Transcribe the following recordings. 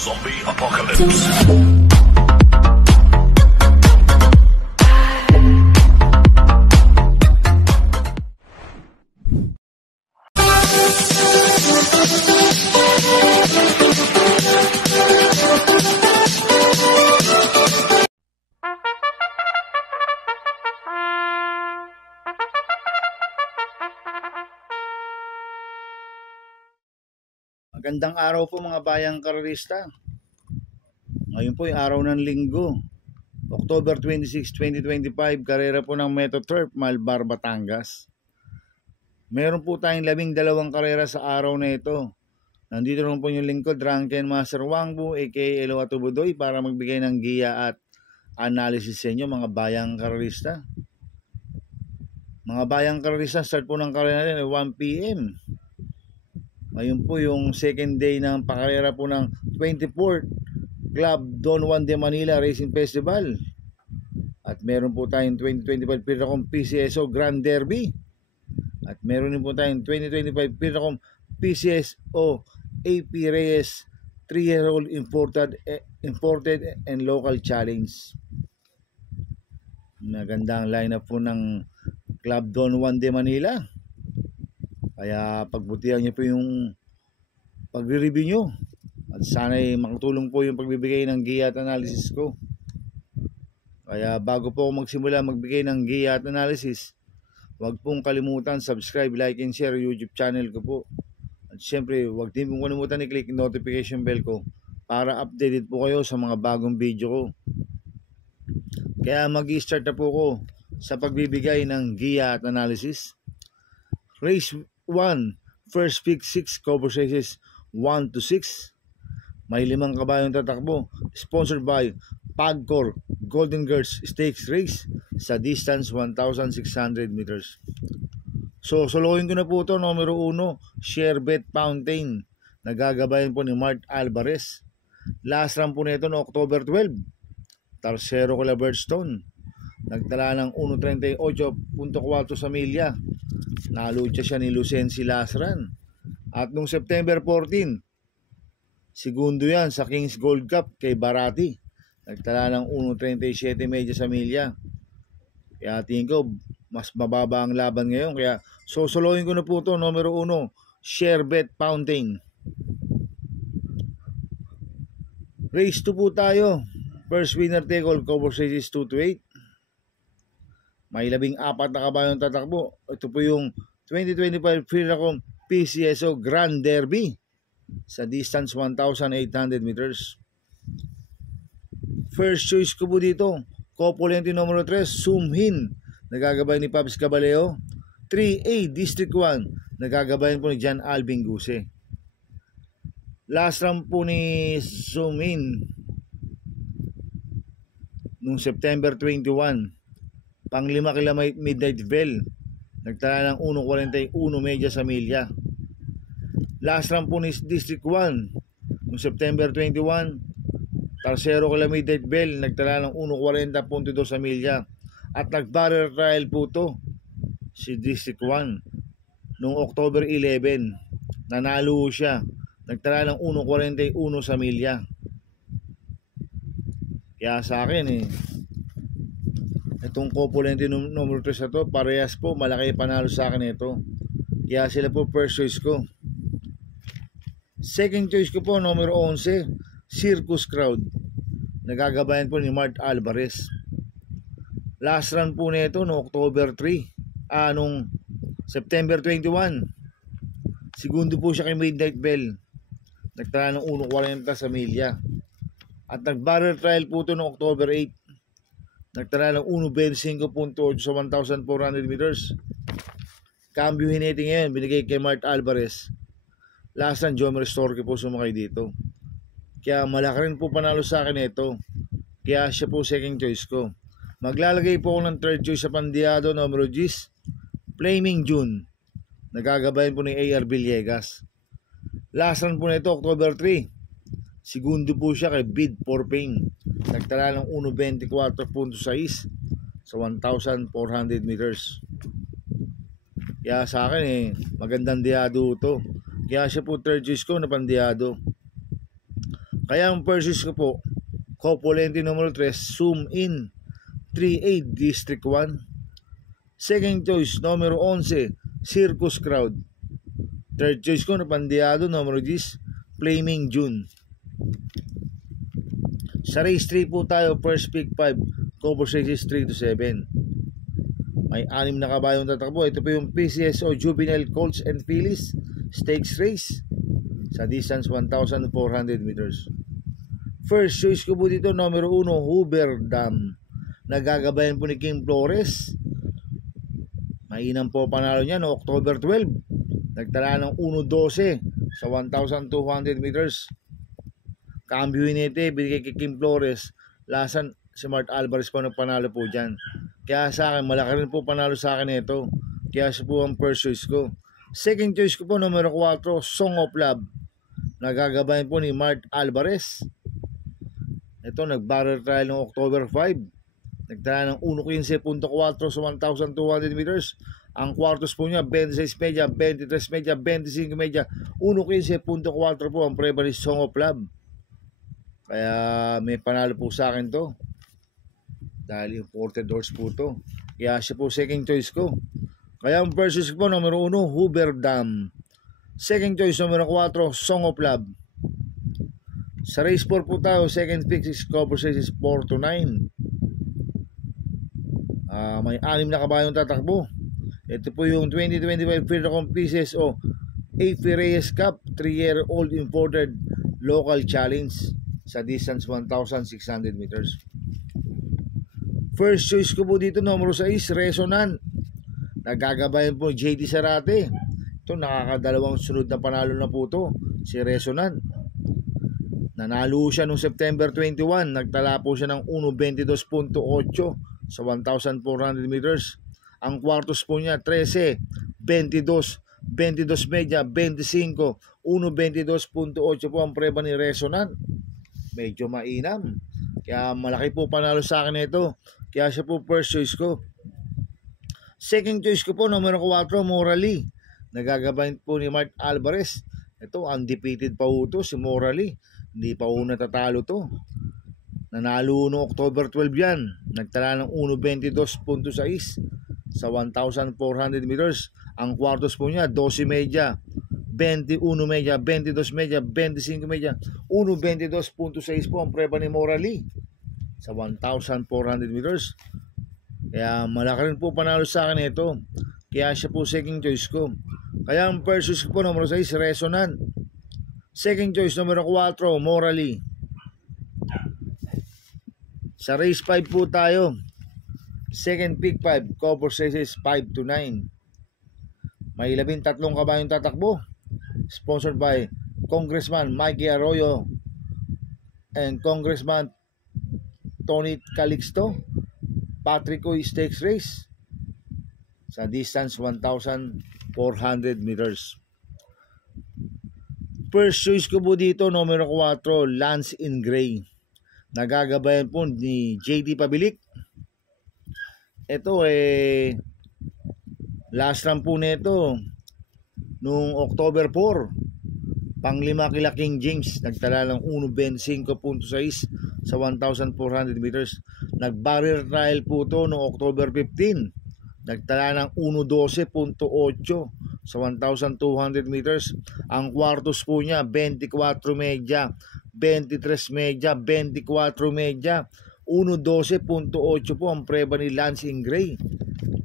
Zombie Apocalypse. Magandang araw po mga bayang karerista. Ngayon po ay araw ng linggo, October 26, 2025, karera po ng Metro Turf, Malbar, Batangas. Meron po tayong 12 karera sa araw na ito. Nandito naman po yung lingkod, Drunken Master Wangbu, aka Elo Atubudoy, para magbigay ng giya at analysis sa inyo mga bayang karerista. Mga bayang karerista, start po ng karera natin ay 1 PM. Ngayon po yung second day ng pakarera po ng 24th Club Don Juan de Manila Racing Festival. At meron po tayong 2025 Piracom PCSO Grand Derby. At meron din po tayong 2025 Piracom PCSO AP Reyes 3-year-old imported and local challenge. Magandang lineup po ng Club Don Juan de Manila. Kaya pagbutihan niyo po yung pagre-review nyo. At sana'y makatulong po yung pagbibigay ng giya at analysis ko. Kaya bago po ako magsimula magbigay ng giya at analysis, huwag pong kalimutan subscribe, like, and share YouTube channel ko po. At syempre, huwag din pong kalimutan i-click notification bell ko para updated po kayo sa mga bagong video ko. Kaya mag-i-start na po ko sa pagbibigay ng giya at analysis. Race 1, first pick 6, cover sizes 1 to 6. May 5 kabayong tatakbo. Sponsored by Pagcor Golden Girls Stakes Race sa distance 1,600 meters. So, solohin ko na po ito. Numero 1, Sherbet Fountain. Nagagabayan po ni Mart Alvarez. Last run po nito no October 12. Tercero kala Birdstone. Nagtala ng 1.38.4 sa milya. Nalucha siya ni Lucensi last run. At nung September 14, segundo yan sa Kings Gold Cup kay Barati. Nagtala ng 1.37 medya sa milya. Kaya tingin ko, mas mababa ang laban ngayon. Kaya sosolohin ko na po ito. Numero 1, Sherbet Fountain. Race 2 po tayo. First winner take all, cover sizes 2 to 8. May 14 na kabayong tatakbo. Ito po yung 2025 Piracom PCSO Grand Derby sa distance 1,800 meters. First choice ko po dito, Copulente numero 3, Sumhin. Nagagabay ni Pabs Caballeo. 3A District 1. Nagagabayan po ni John Alvin Guse. Last round po ni Sumhin nung September 21. Pang-5 kila Midnight Bell. Nagtala ng 1.41 medya sa milya. Last run po ni District 1 noong September 21. Tercero kila Midnight Bell. Nagtala ng 1.40.2 sa milya. At nag-barrier trial po to si District 1 noong October 11. Nanalo siya. Nagtala ng 1.41 sa milya. Kaya sa akin itong Copulente numero 3 na to, parehas po, malaki panalo sa akin ito. Kaya sila po first choice ko. Second choice ko po, numero 11, Circus Crowd. Nagagabayan po ni Mart Alvarez. Last run po nito no October 3, nung September 21. Segundo po siya kay Midnight Bell. Nagtala ng 1.40 sa milya. At nag-barrel trial po ito no October 8. Nagtala ng 1.25.8 sa 1,400 meters. Cambio hinete ngayon, binigay kay Mart Alvarez. Last run, Jomer Storke po sumakay dito. Kaya malaki rin po panalo sa akin ito. Kaya siya po second choice ko. Maglalagay po ako ng third choice sa Pandiado, numero 10, Flaming June. Nagagabayan po ni A.R. Villegas. Last run po nito, October 3. Segundo po siya kay Bid for Pain. Nagtala ng 1.24.6 sa 1,400 meters. Kaya sa akin magandang diado ito. Kaya siya po third choice ko na Pandiado. Kaya ang purchase ko po, Copolente numero 3, zoom in 38 District 1. Second choice, numero 11, Circus Crowd. Third choice ko na Pandiado, numero 10, Flaming June. Sa race 3 po tayo, first pick 5, cover sizes 3 to 7. May 6 na kabayong tatakbo. Ito po yung PCSO Juvenile Colts and Fillies Stakes Race sa distance 1,400 meters. First choice ko po dito, numero 1, Hoover Dam. Nagagabayan po ni King Flores. Mainam po panalo niya no October 12. Nagtala ng 1.12 sa 1,200 meters. Cambio Inete, binigay kay King Flores. Lasan si Mart Alvarez po nagpanalo po dyan. Kaya sa akin, malaki rin po panalo sa akin ito. Kaya siya po ang first choice ko. Second choice ko po, numero 4, Song of Love. Nagagabayan po ni Mart Alvarez. Ito, nag-barrel trial ng October 5. Nagtala ng 1.15.4 sa 1,200 meters. Ang quartos po niya, 26 media, 23 media, 25 media, 1.15.4 po ang preba ni Song of Love. Kaya may panalo po sa akin to. Dahil imported horse po to. Kaya siya po second choice ko. Kaya ang first choice po, numero 1, Hoover Dam. Second choice, numero 4, Song of Love. Sa race 4 po tayo, second pick is cover sizes 4 to 9. May 6 na kabayong tatakbo. Ito po yung 2025 Freedom Pieces o AP Reyes Cup 3-year-old imported local challenge sa distance 1,600 meters. First choice ko po dito, numero 6, Resonant. Nagagabayan po JD Sarate. Ito, nakakadalawang sunod na panalo na po to, si Resonant. Nanalo siya noong September 21. Nagtala po siya ng 1.22.8 sa 1,400 meters. Ang quartos po niya, 13, 22, 22 media, 25, 1.22.8 po ang preba ni Resonant. Medyo mainam. Kaya malaki po panalo sa akin ito. Kaya siya po first choice ko. Second choice ko po, numero 4, Morally. Nagagabayan po ni Mart Alvarez. Ito, undefeated pa po ito, si Morally. Hindi pa po natatalo to. Nanalo noong October 12 yan. Nagtala ng 1.22.6 sa 1,400 meters. Ang quartos po niya, 12 media, 21 media, 22 media, 25 media, 1.22.6 po ang preba ni Morally sa 1,400 meters. Kaya malaki rin po panalo sa akin ito. Kaya siya po second choice ko. Kaya ang first choice ko po, numero 6, Resonant. Second choice, numero 4, Morally. Sa race 5 po tayo. Second pick 5, cover sizes 5 to 9. May 13 kabayong tatakbo. Sponsored by Congressman Mikey Arroyo and Congressman Tony Calixto. Patricoy Stakes Race sa distance 1,400 meters. First choice ko po dito, numero 4, Lance in Gray. Nagagabayan po ni JD Pabilik. Ito last run po nito noong October 4. Panglima kila King James. Nagtala ng 1.25.6 sa 1,400 meters. Nag-barrier trial po to noong October 15. Nagtala ng 1.12.8 sa 1,200 meters. Ang quartos po niya, 24 media, 23 media, 24 media, 1.12.8 po ang preba ni Lance in Gray.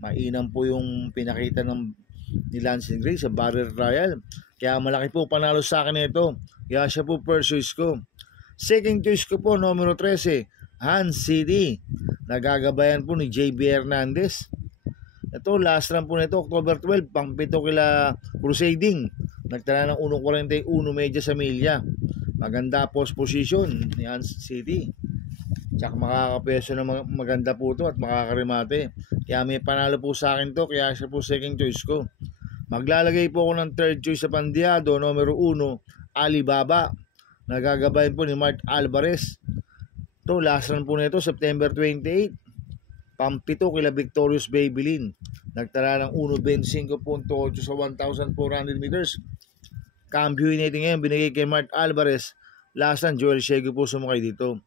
Mainam po yung pinakita ni Lance in Gray sa barrier trial. Kaya malaki po panalo sa akin ito. Kaya siya po first choice ko. Second choice ko po, numero 13, Hans City. Nagagabayan po ni JB Hernandez. Ito, last run po nito, October 12, pang 7 kila Crusading. Nagtala ng 1.41 media sa milya. Maganda post position ni Hans City. Tsaka makakapeso na maganda po to at makakarimate. Kaya may panalo po sa akin to. Kaya siya po second choice ko. Maglalagay po ako ng third choice sa Pandiado, numero 1, Alibaba. Nagagabayan po ni Mart Alvarez. To last run po nito, September 28. Pampito kila Victorious Babylin. Nagtala ng 1.25.8 sa 1,400 meters. Cambio natin ngayon, binigay kay Mart Alvarez. Last run, Joel Shego po sumakay dito.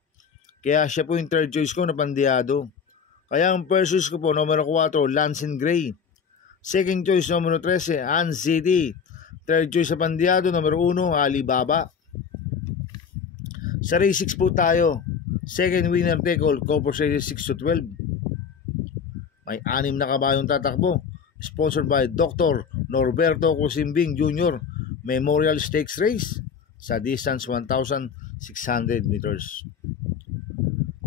Kaya siya po yung third choice ko na Pandiado. Kaya ang first choice ko po, numero 4, Lansing Gray. Second choice, numero 13, Ann City. Third choice sa Pandiado, numero 1, Alibaba. Sa race 6 po tayo. Second winner take all, Copper Series 6-12. May 6 na kabayong tatakbo. Sponsored by Dr. Norberto Cusimbing Jr. Memorial Stakes Race sa distance 1,600 meters.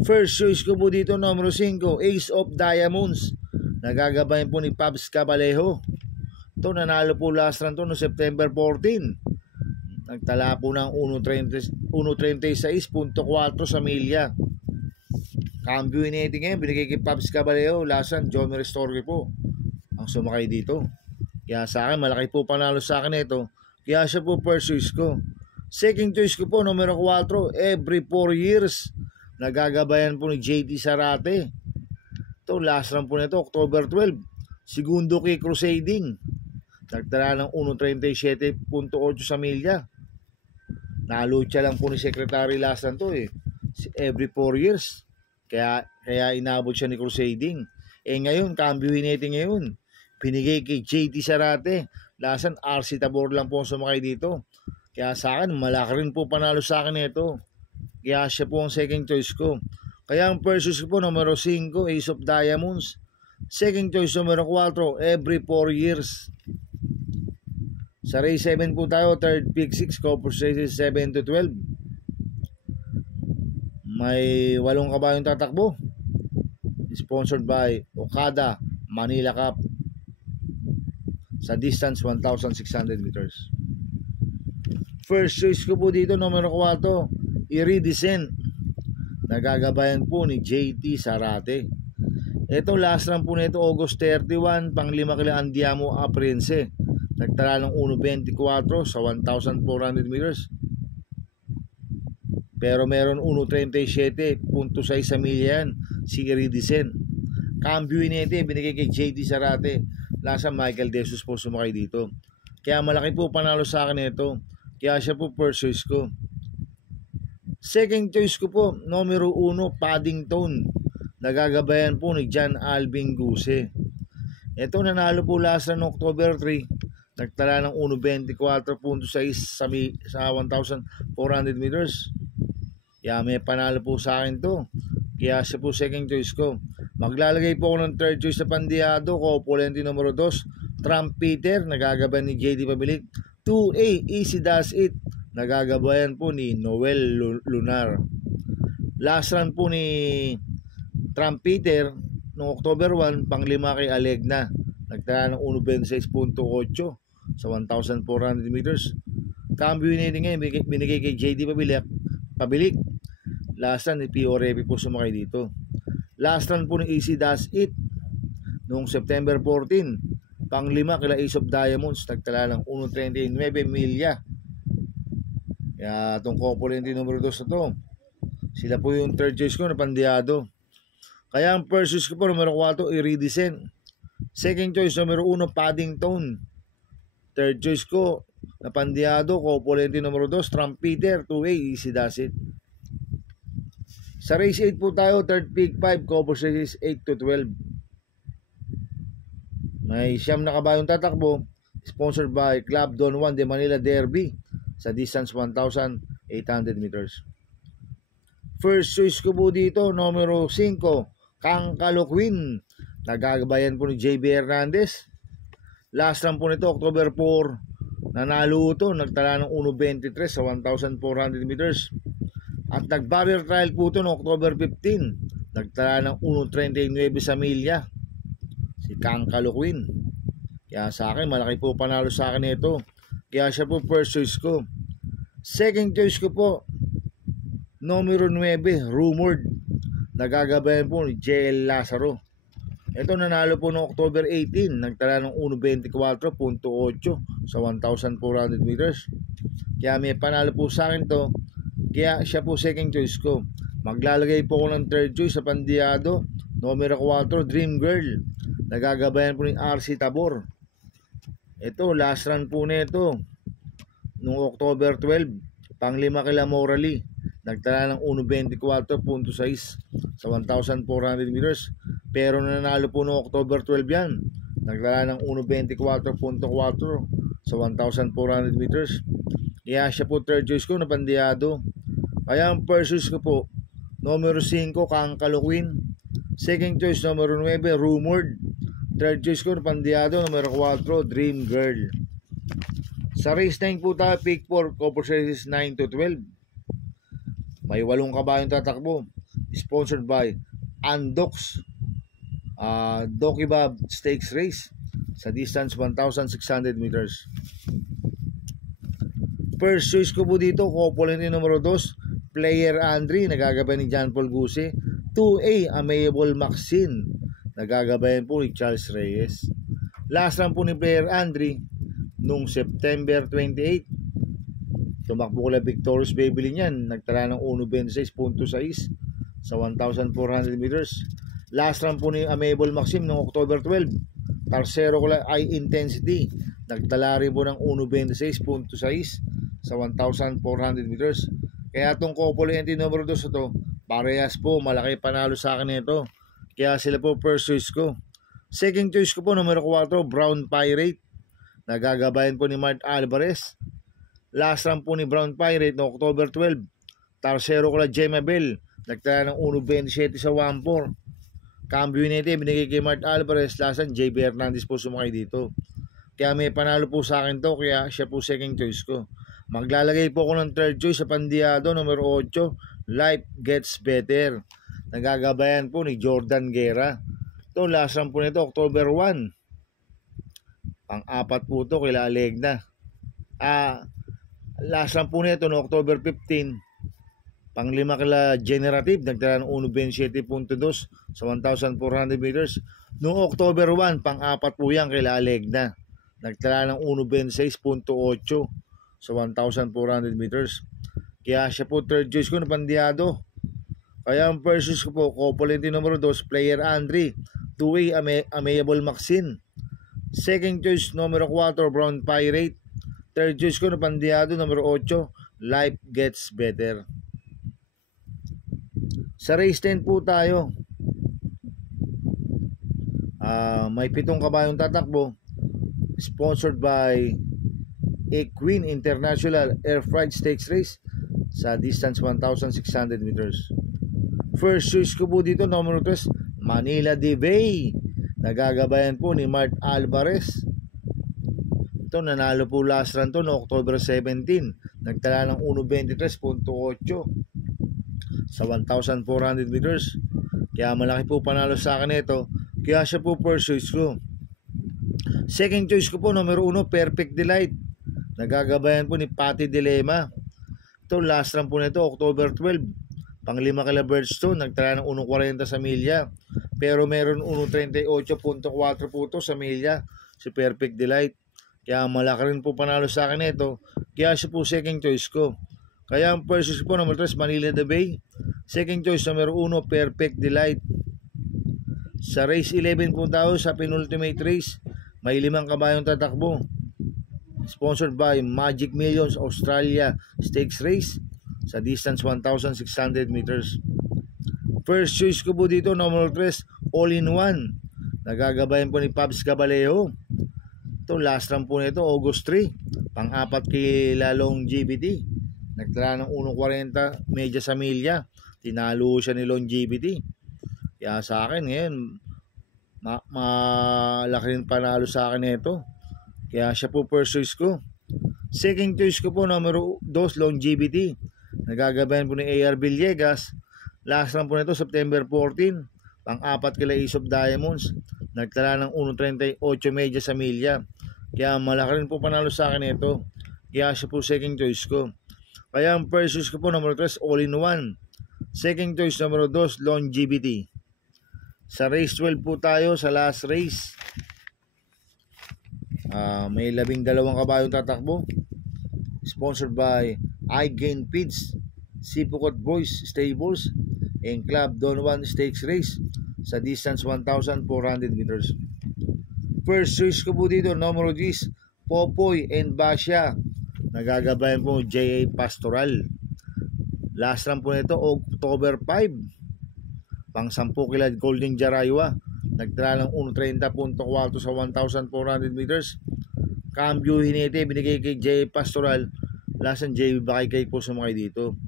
First choice ko po dito, numero 5, Ace of Diamonds. Nagagabayan po ni Pabs Cabalejo. Ito, nanalo po last run to no September 14. Nagtala po ng 1.36.4 sa milya. Cambio inating ngayon, binigay kay Pabs Cabalejo. Last run, John Ristorque po ang sumakay dito. Kaya sa akin, malaki po panalo sa akin ito. Kaya siya po first choice ko. Second choice ko po, numero 4, Every 4 Years. Nagagabayan po ni JT Sarate. Ito, last run po nito, October 12. Segundo kay Crusading. Nagtala ng 1.37.8 sa milya. Nalucha lang po ni Secretary last run to eh. Every 4 years. Kaya inabot siya ni Crusading. Ngayon, cambio natin ngayon. Pinigay kay JT Sarate. Last run, RC Tabor lang po ang sumakay dito. Kaya sa akin, malaki rin po panalo sa akin ito. Kaya siya po ang second choice ko. Kaya ang first choice ko po, numero 5, Ace of Diamonds. Second choice, numero 4, Every 4 Years. Sa race 7 po tayo, third pick 6, Copper Series 7-12. May 8 kabayong tatakbo. Sponsored by Okada Manila Cup. Sa distance 1,600 meters. First choice ko po dito, numero 4, Iridescent. Nagagabayan po ni JT Sarate. Ito, last run po nito, August 31, pang-5 kila Andiamo Aprense. Nagtala ng 1.24 sa 1,400 meters. Pero meron 1.37.6 sa milya yan, si Iridescent. Cambio inete, binigay kay JT Sarate. Last run, Michael De Jesus po sumakay dito. Kaya malaki po panalo sa akin ito. Kaya siya po first choice ko. Second choice ko po, numero 1, Paddington. Nagagabayan po ni John Alvin Guse. Ito, nanalo po last run October 3. Nagtala ng 1.24.6 sa 1,400 meters. Kaya may panalo po sa akin to. Kaya siya po second choice ko. Maglalagay po ako ng third choice sa Pandiado. Kopolente numero 2, Trumpeter. Nagagabayan ni JD Pabilik. 2A, Easy Does It. Nagagabayan po ni Noel Lunar. Last run po ni Trumpeter noong October 1, pang-5 kay Alegna. Nagtala ng 1.26.8 sa 1,400 meters. Cambio natin ngayon, binigay kay JD Pabilik. Last run ni P.O. Repi po sumakay dito. Last run po ni Easy Does It noong September 14, pang-5 kila Ace of Diamonds. Nagtala ng 1.39 milya. Kaya itong componente numero 2 na to, sila po yung third choice ko na Pandiado. Kaya ang first choice ko po, numero 4, Iridescent. Second choice, numero 1, Paddington. Third choice ko na Pandiado, componente numero 2, Trumpeter. 2A, Easy Does It. Sa race 8 po tayo, third pick 5, Copper Series 8-12. May 9 na kabayong tatakbo. Sponsored by Club Don Juan de Manila Derby. Sa distance 1,800 meters. First choice ko po dito, numero 5, Kangkalo Queen. Nagagabayan po ni JB Hernandez. Last run po nito, October 4. Nanalo ito, nagtala ng 1.23 sa 1,400 meters. At nag-barrier trial po ito noong October 15. Nagtala ng 1.39 sa milya. Si Kangkalo Queen. Kaya sa akin, malaki po panalo sa akin ito. Kaya siya po first choice ko. Second choice ko po, numero 9, Rumored. Nagagabayan po ni JL Lazaro. Ito, nanalo po noong October 18. Nagtala ng 1.24.8 sa 1,400 meters. Kaya may panalo po sa akin to. Kaya siya po second choice ko. Maglalagay po ko ng third choice sa Pandiado. Numero 4, Dream Girl. Nagagabayan po ni RC Tabor. Ito, last run po nito noong October 12. Pang-5 kila Morally, nagtala ng 1.24.6 sa 1,400 meters. Pero nanalo po noong October 12 yan, nagtala ng 1.24.4 sa 1,400 meters. Kaya siya po third choice ko na Pandiado. Kaya ang first choice ko po, numero 5, Kangkalo Queen. Second choice, numero 9, Rumored. Third choice ko na Pandiado, numero 4, Dream Girl. Sa race 9 po tayo, pick 4, Copper Series 9 to 12. May 8 kabayong tatakbo. Sponsored by Andox Dokibab Stakes Race sa distance 1,600 meters. First choice ko po dito, couple numero 2, Player Andre, nagagabay ni John Paul Guse. 2A, Amiable Maxine, nagagabayan po ni Charles Reyes. Last run po ni Player Andre nung September 28. Tumakbo ko lang Victorious Babylin yan, nagtala ng 1.26.6 sa 1,400 meters. Last run po ni Amiable Maxime nung October 12. Tercero ko lang High Intensity, nagtala rin po ng 1.26.6 sa 1,400 meters. Kaya itong couple entry number 2 ito, parehas po, malaki panalo sa akin ito. Kaya sila po first choice ko. Second choice ko po, numero 4, Brown Pirate, nagagabayan po ni Mart Alvarez. Last run po ni Brown Pirate no October 12. Tercero ko lang Gemma Bell, nagtala ng 1.27 sa 1.4. Cambio nito binigay kay Mart Alvarez. Last run, JB Hernandez po sumakay dito. Kaya may panalo po sa akin to, kaya siya po second choice ko. Maglalagay po ako ng third choice sa Pandiado, numero 8, Life Gets Better, nagagabayan po ni Jordan Guerra. Ito, last run po nito, October 1. Pang-4 po ito, kila Alegna. Last run po nito, no, October 15. Pang-5 kila Generative, nagtala ng 1.27.2 sa 1,400 meters. Noong October 1, pang-4 po yan kila Alegna, nagtala ng 1.26.8 sa 1,400 meters. Kaya siya po third choice ko na Pandiado. Kaya ang first choice ko po, couple numero 2, Player Andre. 2A, Amiable Maxine. Second choice, numero 4, Brown Pirate. Third choice ko na Pandiado, numero 8, Life Gets Better. Sa race 10 po tayo. May 7 kabayong tatakbo. Sponsored by Equine International Air Freight Stakes Race sa distance 1,600 meters. First choice ko po dito, numero 3, Manila de Bay, nagagabayan po ni Mart Alvarez. Ito, nanalo po last run to no October 17, nagtala ng 1.23.8 sa 1,400 meters. Kaya malaki po panalo sa akin ito, kaya siya po first choice ko. Second choice ko po, numero 1, Perfect Delight, nagagabayan po ni Patty Dilema. Ito, last run po nito, October 12. Pang-5 kila Birdstone, nagtala ng 1.40 sa milya. Pero meron 1.38.4 po ito sa milya, si Perfect Delight. Kaya malaki rin po panalo sa akin ito. Kaya siya po second choice ko. Kaya ang first choice po, number 3, Manila de Bay. Second choice, numero 1, Perfect Delight. Sa race 11 po tayo, sa penultimate race, may 5 kabayong tatakbo. Sponsored by Magic Millions Australia Stakes Race sa distance 1,600 meters. First choice ko po dito, number 3, All in One, nagagabayan po ni Pabs Caballero. Ito, last run po nito, August 3. Pang-4 kila Longevity, nagtala ng 1.40 medya sa milya. Tinalo siya ni Longevity. Kaya sa akin ngayon, malaki rin panalo sa akin ito. Kaya siya po first choice ko. Second choice ko po, numero 2, Longevity, nagagabayan po ni AR Villegas. Last run po nito, September 14. Pang-4 kila Ace of Diamonds, nagtala ng 1.38 medya sa milya. Kaya malaki rin po panalo sa akin ito. Kaya siya po second choice ko. Kaya ang first choice ko po, numero 3, All in One. Second choice, numero 2, Longevity. Sa race 12 po tayo, sa last race. May 12 kabayong tatakbo. Sponsored by iGain Feeds, Sipocot Boys Stables, and Club Don Juan Stakes Race sa distance 1,400 meters. First choice ko po dito, numero 10, Popoy and Basya, Nagagabayan po J.A. Pastoral. Last run po nito October 5. Pang 10 kilad Golden Jaraywa. Nagtala ng 1.30.4 sa 1,400 meters. Cambio Hinete binigay kay J.A. Pastoral. Last run J.B. Bakay po sa mga dito.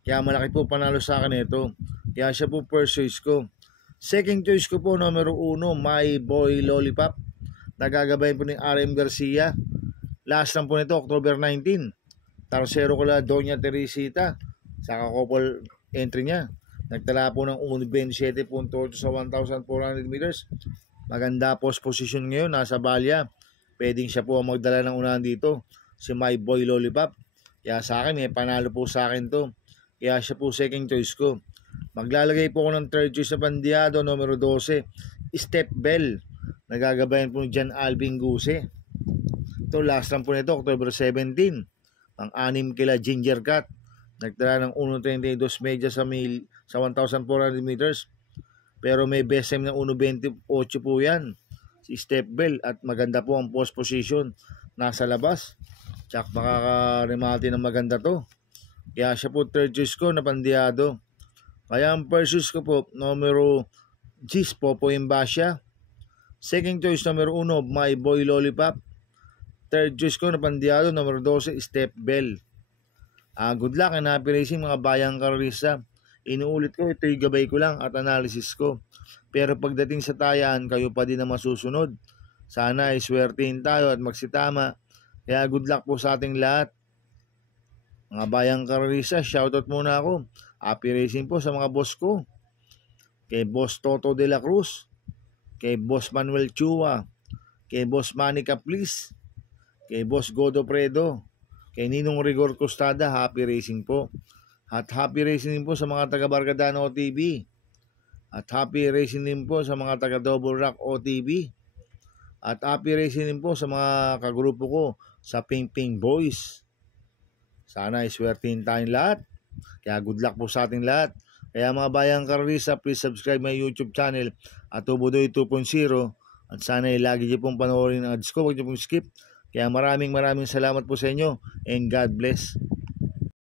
Kaya malaki po panalo sa akin ito. Kaya siya po first choice ko. Second choice ko po numero 1, My Boy Lollipop. Nagagabayan po ni R.M. Garcia. Last run po nito October 19. Tercero ko la Doña Teresita sa couple entry niya. Nagtala po ng 1.27.8 sa 1,400 meters. Maganda post position ngayon, nasa balya. Pwedeng siya po ang magdala ng unahan dito, si My Boy Lollipop. Kaya sa akin, may panalo po sa akin to. Kaya siya po second choice ko. Maglalagay po ako ng third choice na bandiado, numero 12, Step Bell. Nagagabayan po ni Jan Alvin Guse. Ito, last run po nito, October 17. Ang 6 kila Ginger Cat. Nagtala ng 1.32 media sa 1,400 meters. Pero may best time ng 1.28 po yan. Si Step Bell. At maganda po ang post position. Nasa labas. Tsak makaka-remate ng maganda to. Kaya siya po third choice ko na bandiado. Kaya ang first choice ko po, numero Gis Popo Imbasya. Second choice, numero 1, My Boy Lollipop. Third choice ko na bandiado, numero 12, Step Bell. Good luck and happy racing mga bayang karorista. Inuulit ko, ito'y gabay ko lang at analysis ko. Pero pagdating sa tayan, kayo pa din na masusunod. Sana ay swertein tayo at magsitama. Kaya good luck po sa ating lahat. Mga bayang karorista, shoutout muna ako. Happy racing po sa mga boss ko. Kay Boss Toto de la Cruz. Kay Boss Manuel Chua. Kay Boss Manny Caplis. Kay Boss Godo Predo. Kay Ninong Rigor Costada, happy racing po. At happy racing din po sa mga taga Bargadano OTV. At happy racing din po sa mga taga Double Rock OTV. At happy racing din po sa mga kagrupo ko sa Ping Ping Boys. Sana iswertein tayong lahat. Kaya good luck po sa ating lahat. Kaya mga bayang karorista, please subscribe my YouTube channel at Tubudoy 2.0. At sana lagi niyo pong panoorin ang ads ko. Huwag niyo pong skip. Kaya maraming salamat po sa inyo and God bless.